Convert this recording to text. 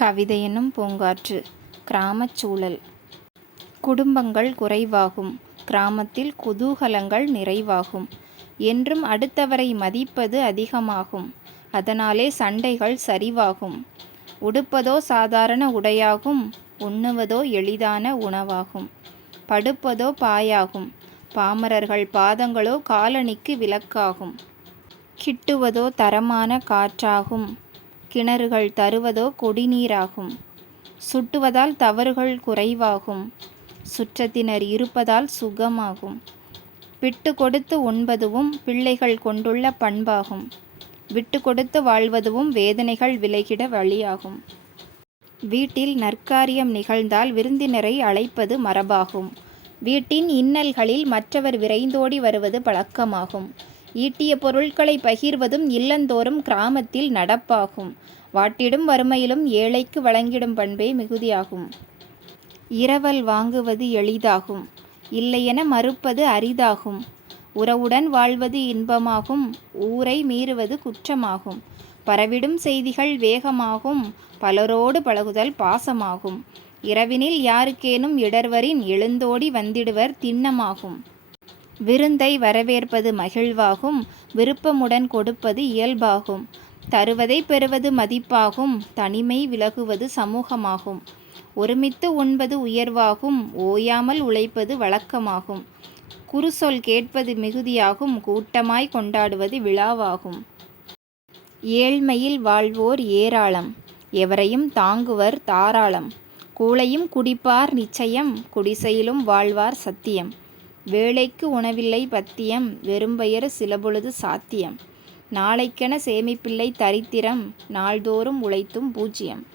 கவிதை பூங்காற்று. கிராமச் சூழல். குடும்பங்கள் குறைவாகும். கிராமத்தில் குதூகலங்கள் நிறைவாகும். என்றும் அடுத்தவரை மதிப்பது அதிகமாகும். அதனாலே சண்டைகள் சரிவாகும். உடுப்பதோ சாதாரண உடையாகும். உண்ணுவதோ எளிதான உணவாகும். படுப்பதோ பாயாகும். பாமரர்கள் பாதங்களோ காலணிக்கு விளக்காகும். கிட்டுவதோ தரமான காற்றாகும். கிணறுகள் தருவதோ குடிநீராகும். சுட்டுவதால் தவறுகள் குறைவாகும். சுற்றத்தினர் இருப்பதால் சுகமாகும். விட்டு கொடுத்து உண்பதுவும் பிள்ளைகள் கொண்டுள்ள பண்பாகும். விட்டு கொடுத்து வாழ்வதுவும் வேதனைகள் விலகிட வழியாகும். வீட்டில் நற்காரியம் நிகழ்ந்தால் விருந்தினரை அழைப்பது மரபாகும். வீட்டின் இன்னல்களில் மற்றவர் விரைந்தோடி வருவது பழக்கமாகும். ஈட்டிய பொருட்களை பகிர்வதும் இல்லந்தோறும் கிராமத்தில் நடப்பாகும். வாட்டிடும் வறுமையிலும் ஏழைக்கு வழங்கிடும் பண்பே மிகுதியாகும். இரவல் வாங்குவது எளிதாகும். இல்லையென மறுப்பது அரிதாகும். உறவுடன் வாழ்வது இன்பமாகும். ஊரை மீறுவது குற்றமாகும். பரவிடும் செய்திகள் வேகமாகும். பலரோடு பழகுதல் பாசமாகும். இரவினில் யாருக்கேனும் இடர்வரின் எழுந்தோடி வந்திடுவர் திண்ணமாகும். விருந்தை வரவேற்பது மகிழ்வாகும் விருப்பமுடன் கொடுப்பது இயல்பாகும். தருவதை பெறுவது மதிப்பாகும் தனிமை விலகுவது சமூகமாகும். ஒருமித்து உண்பது உயர்வாகும் ஓயாமல் உழைப்பது வழக்கமாகும். குறுசொல் கேட்பது மிகுதியாகும் கூட்டமாய் கொண்டாடுவது விழாவாகும். ஏழ்மையில் வாழ்வோர் ஏராளம் எவரையும் தாங்குவர் தாராளம். கூளையும் குடிப்பார் நிச்சயம் குடிசையிலும் வாழ்வார் சத்தியம். வேலைக்கு உணவில்லை பத்தியம் வெறும்பெயர் சிலபொழுது சாத்தியம். நாளைக்கென சேமிப்பில்லை தரித்திரம் நாள்தோறும் உழைத்தும் பூஜ்யம்.